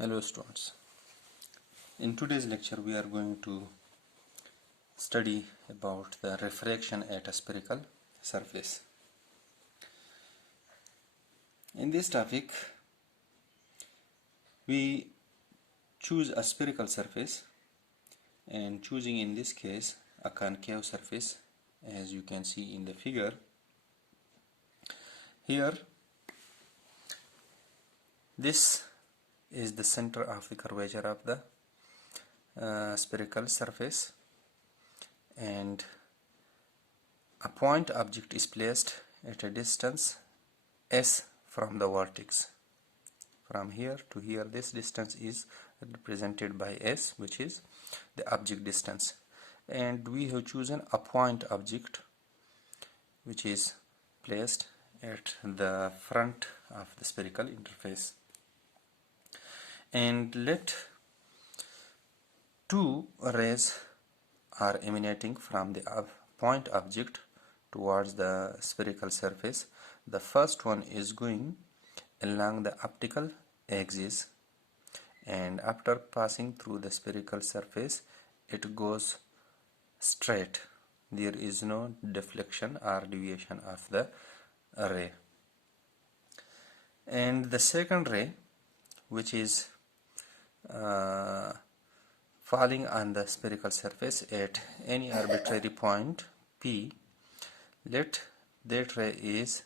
Hello students, in today's lecture we are going to study about the refraction at a spherical surface. In this topic we choose a spherical surface, and choosing in this case a concave surface, as you can see in the figure. Here this is the center of the curvature of the spherical surface, and a point object is placed at a distance s from the vertex. From here to here, this distance is represented by s, which is the object distance, and we have chosen a point object which is placed at the front of the spherical interface. And let two rays are emanating from the point object towards the spherical surface. The first one is going along the optical axis, and after passing through the spherical surface it goes straight. There is no deflection or deviation of the ray. And the second ray, which is falling on the spherical surface at any arbitrary point P, let that ray is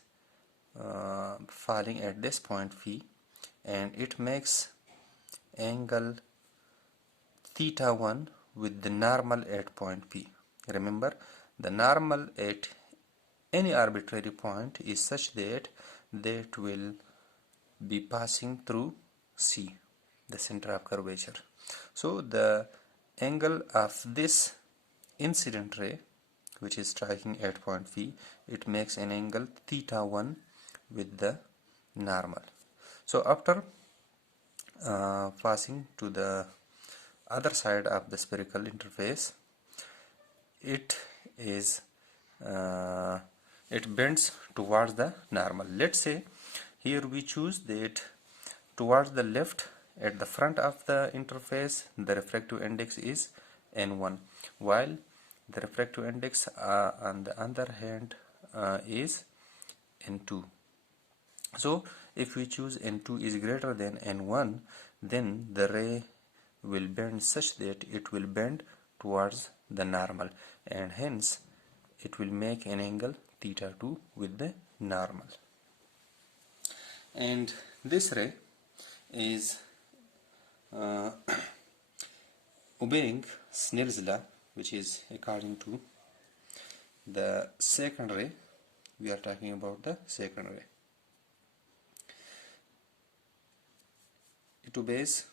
falling at this point P, and it makes angle θ1 with the normal at point P. Remember, the normal at any arbitrary point is such that that will be passing through C, the center of curvature. So the angle of this incident ray, which is striking at point P, it makes an angle θ1 with the normal. So after passing to the other side of the spherical interface, it bends towards the normal. Let's say here we choose that towards the left at the front of the interface the refractive index is n1, while the refractive index on the other hand is n2. So if we choose n2 is greater than n1, then the ray will bend such that it will bend towards the normal, and hence it will make an angle θ2 with the normal. And this ray is obeying Snell's law, which is according to the second ray. We are talking about the second ray. It obeys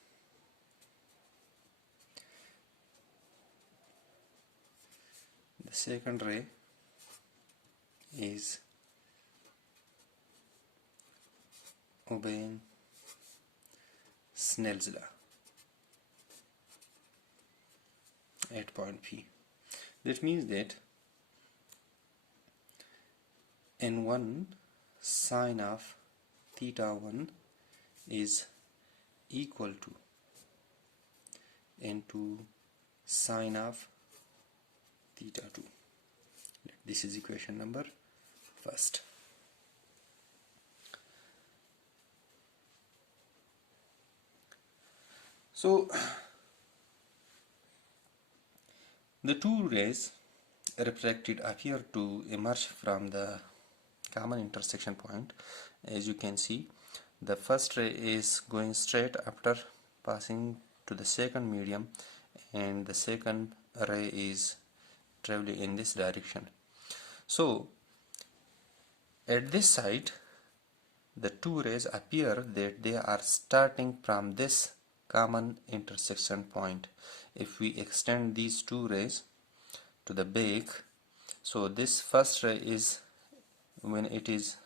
the second ray is obeying Snell's law at point P. That means that n1 sine of θ1 is equal to n2 sine of θ2. This is equation number first. So the two rays refracted appear to emerge from the common intersection point. As you can see, the first ray is going straight after passing to the second medium, and the second ray is traveling in this direction. So at this side the two rays appear that they are starting from this common intersection point. If we extend these two rays to the back, so this first ray is, when it is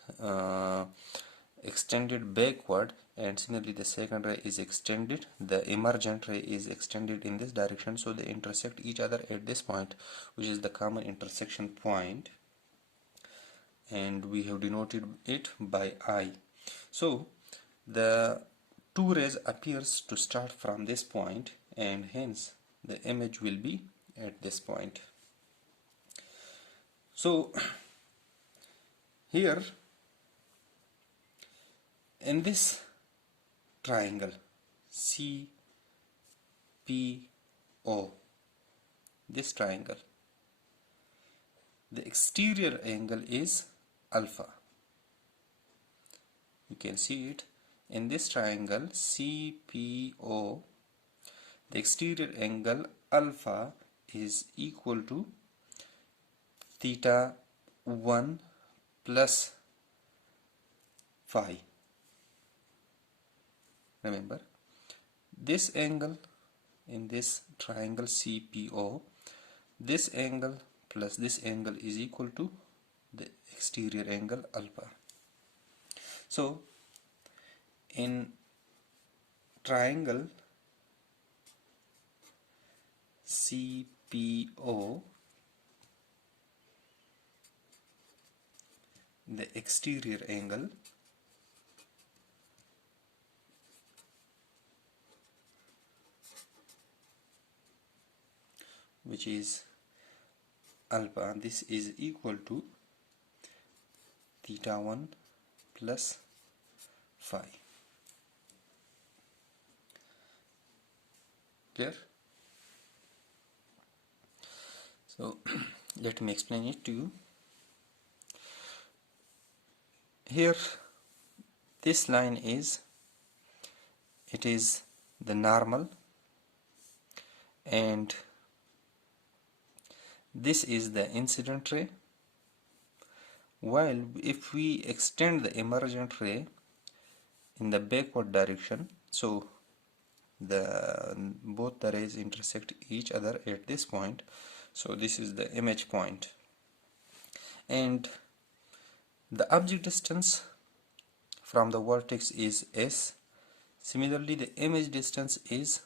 extended backward, and similarly the second ray is extended, the emergent ray is extended in this direction, so they intersect each other at this point, which is the common intersection point, and we have denoted it by I. So the two rays appears to start from this point, and hence the image will be at this point. So here in this triangle CPO, this triangle, the exterior angle is alpha. You can see it in this triangle CPO. The exterior angle alpha is equal to theta 1 plus phi. Remember, this angle in this triangle CPO, this angle plus this angle is equal to the exterior angle alpha. So in triangle CPO, the exterior angle which is alpha, this is equal to theta 1 plus phi. Clear? So let me explain it to you. Here this line is, it is the normal, and this is the incident ray, while if we extend the emergent ray in the backward direction, so both the rays intersect each other at this point, so this is the image point, and the object distance from the vertex is S. Similarly, the image distance is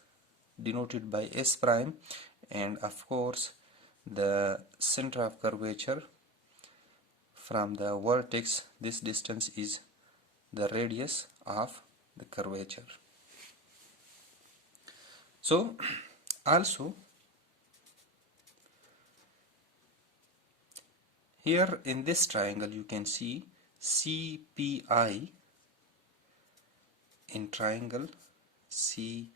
denoted by S prime, and of course the center of curvature from the vertex, this distance is the radius of the curvature. So also here in this triangle you can see CPI. In triangle CPI,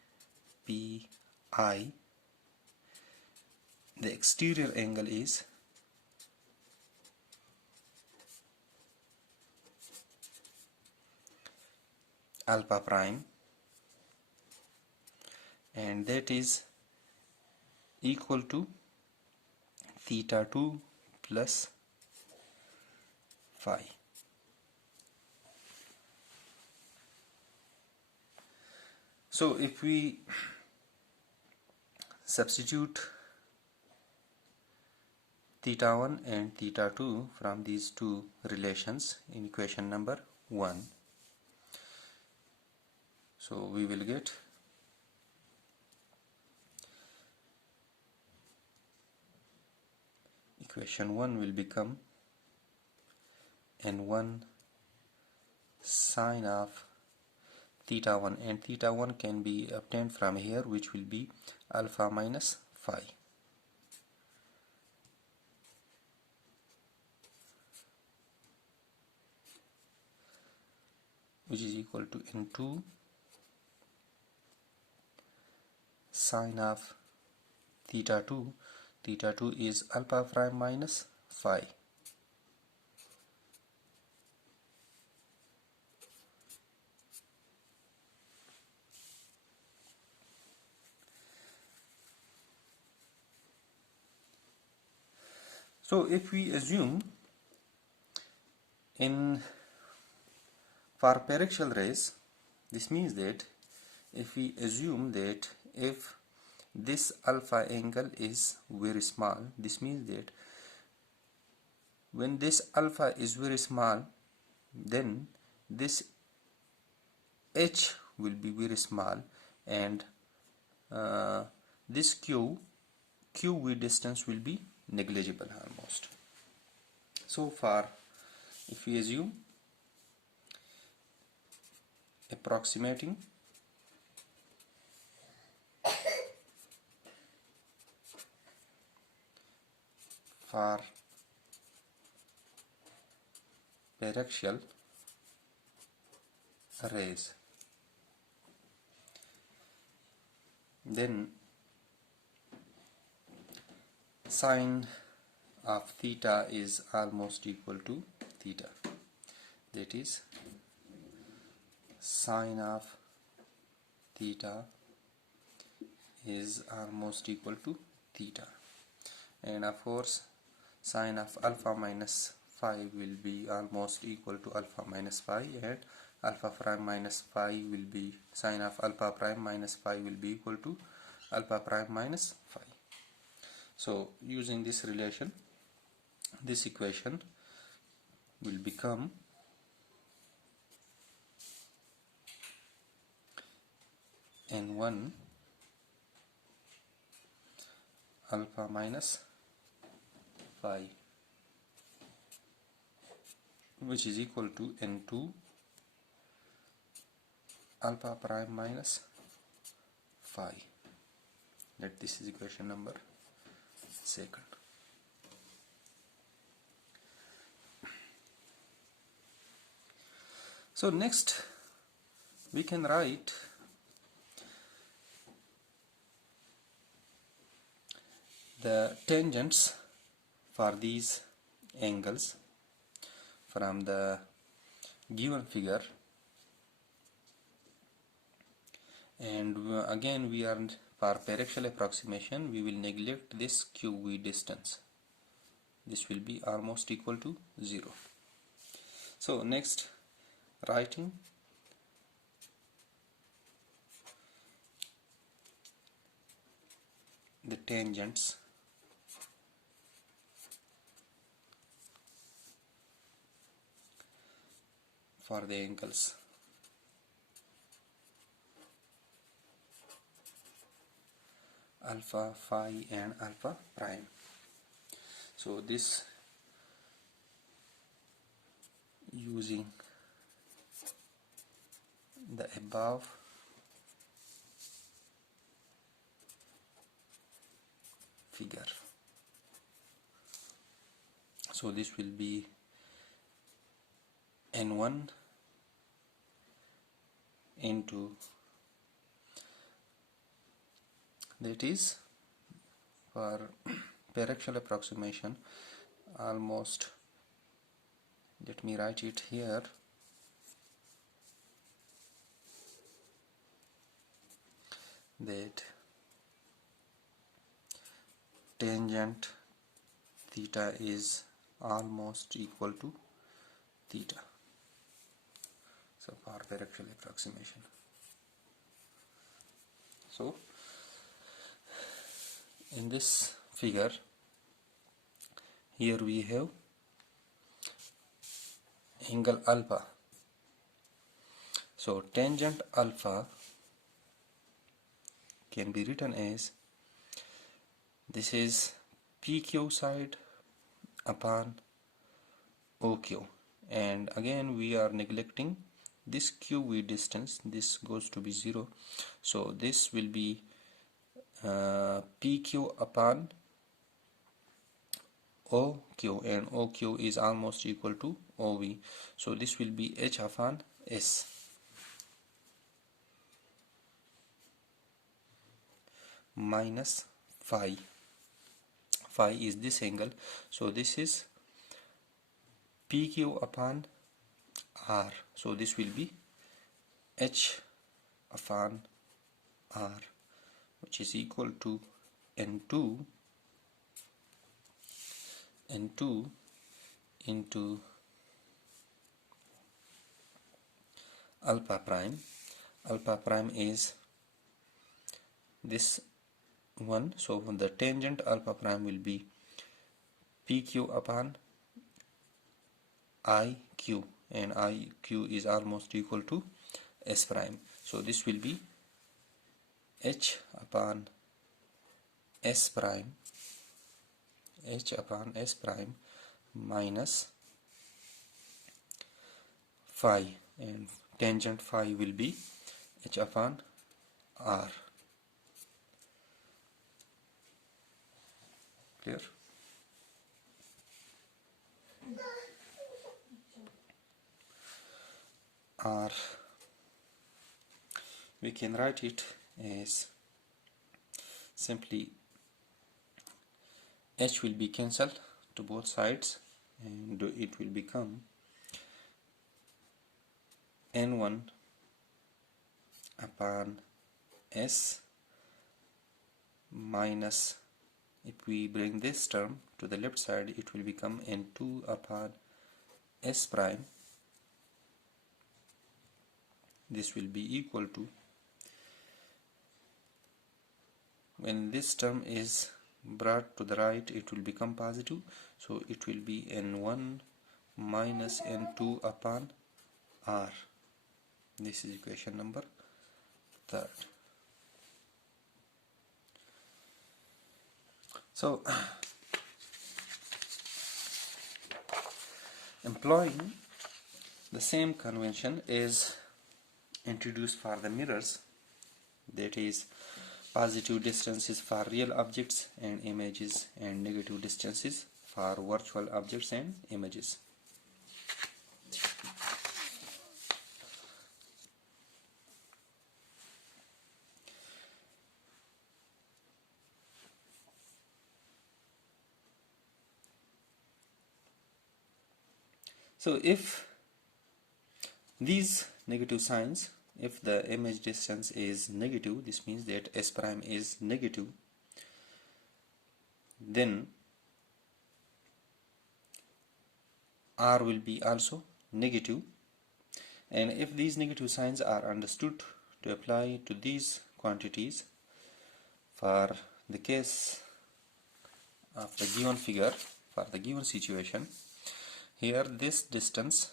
the exterior angle is alpha prime, and that is equal to theta 2 plus phi. So if we substitute theta 1 and theta 2 from these two relations in equation number 1, so we will get equation 1 will become n1 sine of theta 1, and theta 1 can be obtained from here, which will be alpha minus phi. Which is equal to n2 sine of theta 2. Theta 2 is alpha prime minus phi. So if we assume for paraxial rays, this means that if we assume that if this alpha angle is very small, this means that when this alpha is very small, then this h will be very small, and this qv distance will be negligible almost. So far, if we assume approximating for paraxial rays. Then sine of theta is almost equal to theta. That is, sine of theta is almost equal to theta. And of course, sine of alpha minus phi will be almost equal to alpha minus phi, and alpha prime minus phi will be, sine of alpha prime minus phi will be equal to alpha prime minus phi. So using this relation, this equation will become n1 alpha minus phi, which is equal to n2 alpha prime minus phi. That this is equation number 2. So next we can write the tangents for these angles from the given figure, and again we are for paraxial approximation we will neglect this QV distance. This will be almost equal to 0. So next, writing the tangents for the angles alpha, phi and alpha prime. So this, using the above figure, so this will be n1 into, that is for paraxial approximation, almost, let me write it here, that tangent theta is almost equal to theta. So for paraxial approximation, so in this figure here we have angle alpha. So tangent alpha can be written as, this is PQ side upon OQ, and again we are neglecting this QV distance, this goes to be 0, so this will be PQ upon OQ, and OQ is almost equal to OV, so this will be H upon S minus phi. Phi is this angle, so this is PQ upon R, so this will be H upon R, which is equal to N2 into alpha prime. Alpha prime is this one, so the tangent alpha prime will be PQ upon IQ, and IQ is almost equal to S prime, so this will be H upon S prime, H upon S prime minus phi, and tangent phi will be H upon R. Clear? R, we can write it as simply H will be cancelled to both sides, and it will become N1 upon S minus, if we bring this term to the left side, it will become N2 upon S prime. This will be equal to, when this term is brought to the right, it will become positive, so it will be N1 minus N2 upon R. This is equation number 3. So employing the same convention is introduced for the mirrors, that is positive distances for real objects and images and negative distances for virtual objects and images. So if these negative signs, if the image distance is negative, this means that S prime is negative, then R will be also negative. And if these negative signs are understood to apply to these quantities for the case of the given figure, for the given situation, here this distance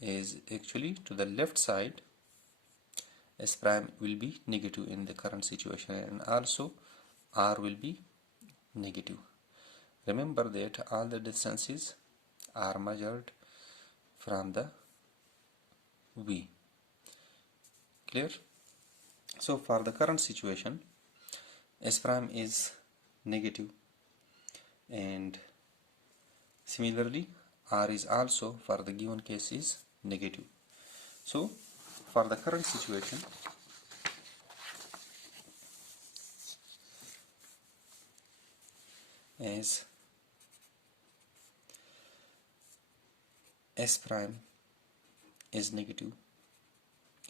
is actually to the left side, S prime will be negative in the current situation, and also R will be negative. Remember that all the distances are measured from the V. Clear? So for the current situation, S prime is negative, and similarly R is also, for the given case, is negative. So for the current situation, as S prime is negative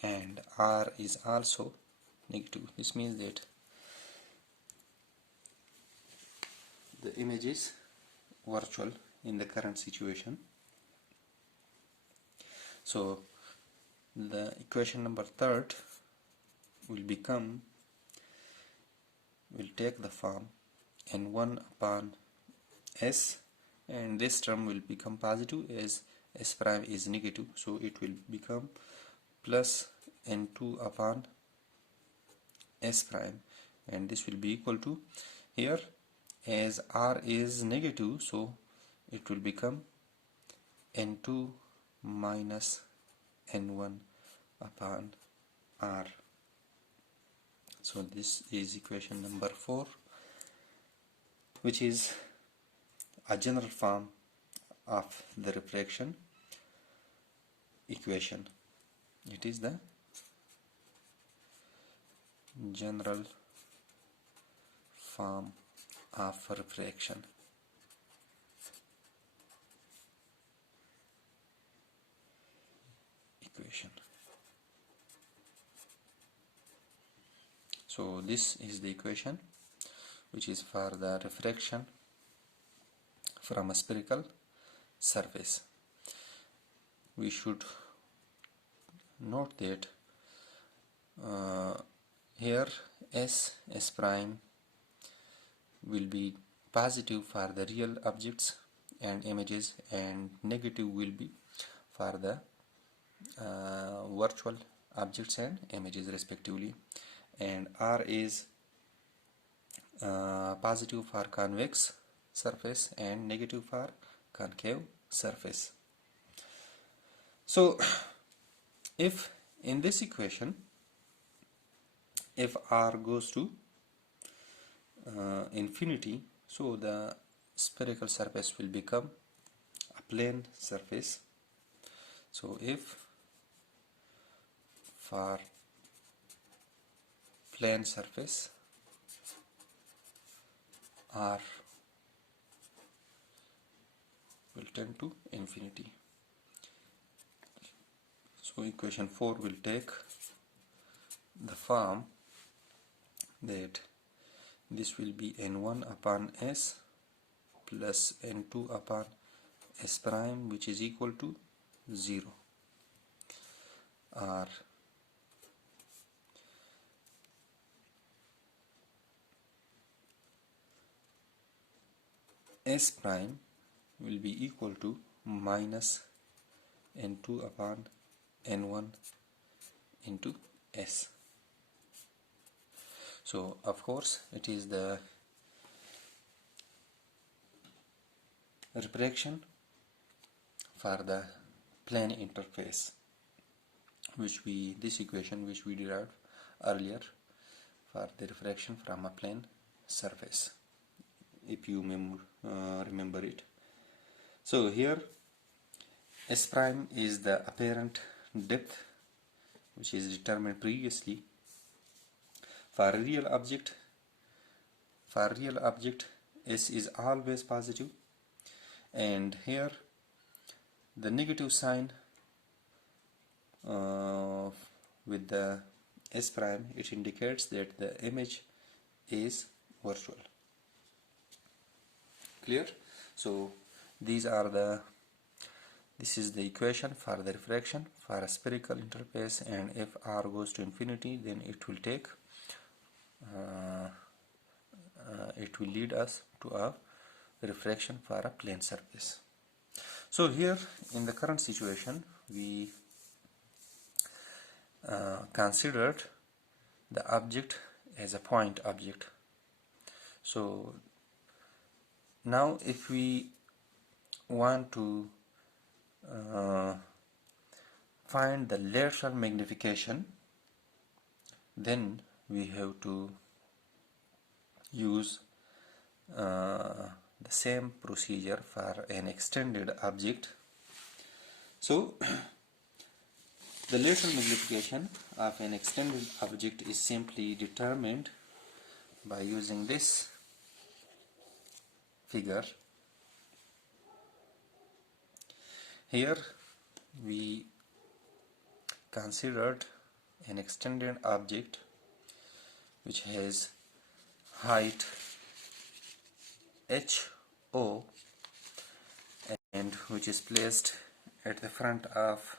and R is also negative, this means that the image is virtual in the current situation. So the equation number 3 will become, will take the form N1 upon S, and this term will become positive as S prime is negative, so it will become plus N2 upon S prime, and this will be equal to, here as R is negative, so it will become N2 minus N1 upon R. So this is equation number 4, which is a general form of the refraction equation. It is the general form of refraction. Equation. So this is the equation which is for the refraction from a spherical surface. We should note that here S prime will be positive for the real objects and images, and negative will be for the virtual objects and images respectively, and R is positive for convex surface and negative for concave surface. So if in this equation, if R goes to infinity, so the spherical surface will become a plane surface. So if for plane surface R will tend to infinity. So equation 4 will take the form that this will be n1 upon s plus n2 upon s prime, which is equal to 0, or s prime will be equal to minus n2 upon n1 into s. So of course it is the refraction for the plane interface, this equation which we derived earlier for the refraction from a plane surface, if you remember it. So here s prime is the apparent depth which is determined previously. For real object s is always positive, and here the negative sign with the s prime, it indicates that the image is virtual. Clear? So this is the equation for the refraction for a spherical interface, and if r goes to infinity, then it will lead us to a refraction for a plane surface. So here in the current situation, we considered the object as a point object. So now if we want to find the lateral magnification, then we have to use the same procedure for an extended object. So the lateral magnification of an extended object is simply determined by using this figure. Here we considered an extended object which has height HO and which is placed at the front of,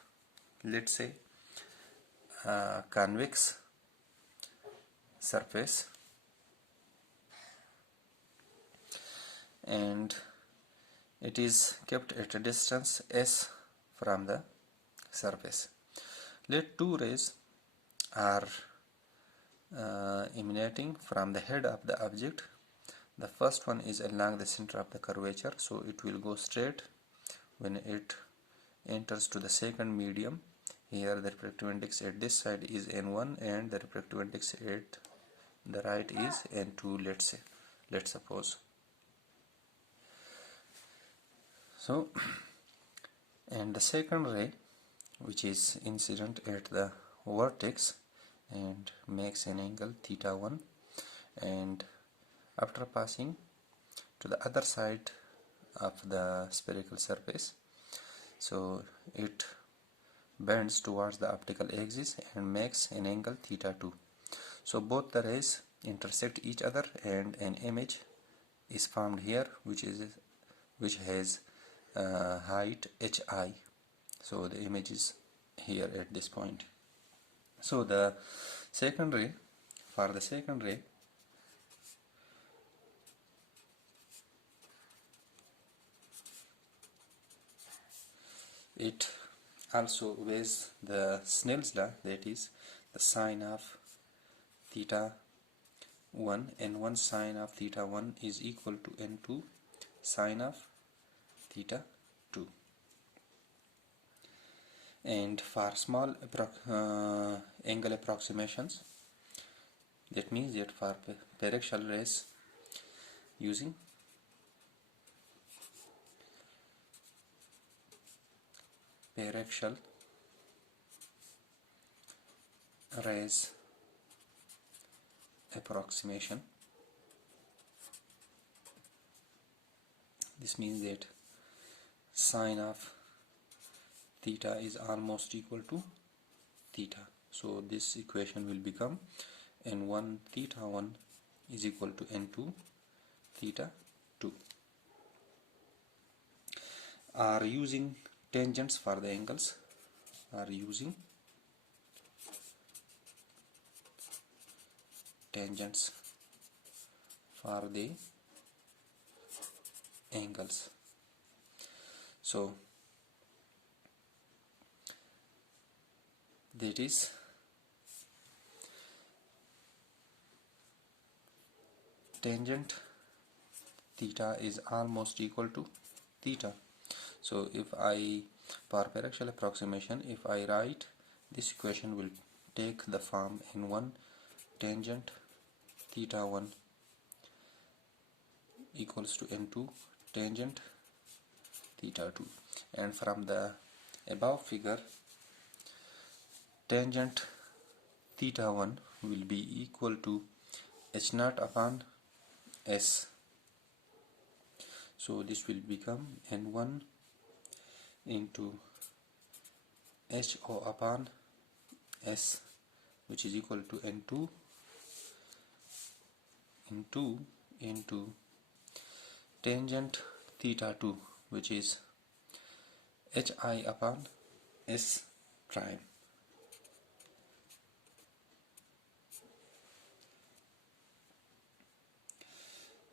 let's say, a convex surface, and it is kept at a distance s from the surface. Let two rays are emanating from the head of the object. The first one is along the center of the curvature, so it will go straight when it enters to the second medium. Here the refractive index at this side is n1 and the refractive index at the right is n2, let's suppose. So, and the second ray, which is incident at the vertex and makes an angle θ1, and after passing to the other side of the spherical surface, so it bends towards the optical axis and makes an angle θ2. So both the rays intersect each other and an image is formed here which has height hi. So the image is here at this point. So the second ray, it also obeys the Snell's law, that is the sine of θ1, n1 sine of θ1 is equal to n2 sine of θ2. And for small angle approximations, that means that for paraxial rays using paraxial rays approximation. This means that sine of theta is almost equal to theta. So this equation will become n1 theta 1 is equal to n2 theta 2. Are using tangents for the angles. Are using tangents for the angles. So that is tangent theta is almost equal to theta. So if I, for Paraxial approximation, if I write this equation will take the form n1 tangent theta 1 equals to n2 tangent theta 2, and from the above figure tangent theta 1 will be equal to h0 upon s. So this will become n1 into ho upon s, which is equal to n2 into tangent theta 2, which is hi upon s prime.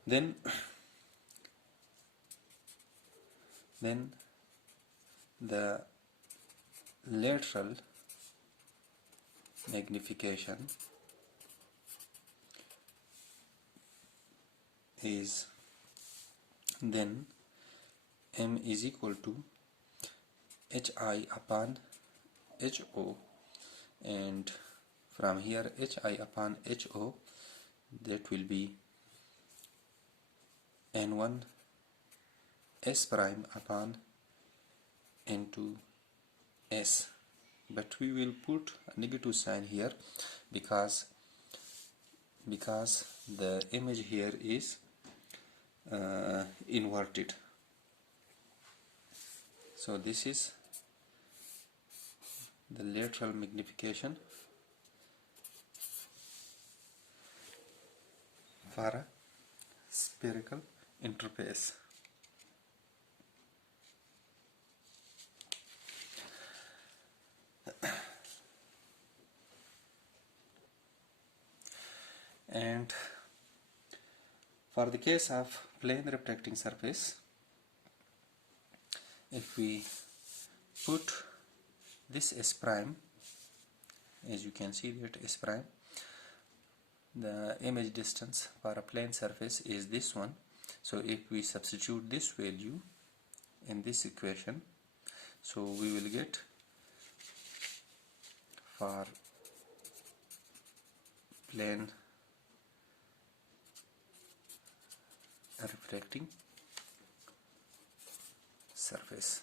Then the lateral magnification is then m is equal to hi upon ho, and from here hi upon ho, that will be n1 s prime upon n2 s, but we will put a negative sign here because the image here is inverted. So this is the lateral magnification for a spherical interface. And for the case of plane refracting surface, if we put this s prime, as you can see that s prime, the image distance for a plane surface is this one. So if we substitute this value in this equation, so we will get for plane refracting surface,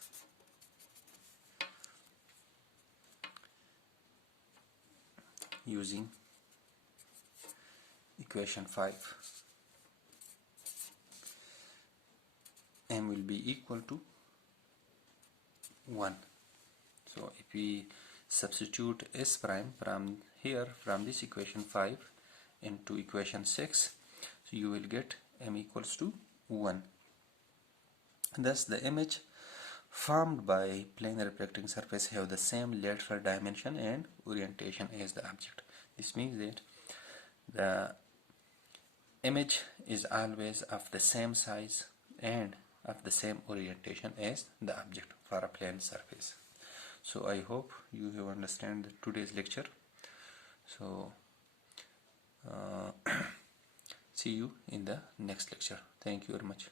using equation 5, m will be equal to 1. So if we substitute s prime from here, from this equation 5 into equation 6, so you will get m equals to 1. Thus the image formed by plane refracting surface have the same lateral dimension and orientation as the object. This means that the image is always of the same size and of the same orientation as the object for a plane surface. So I hope you have understand today's lecture. So see you in the next lecture. Thank you very much.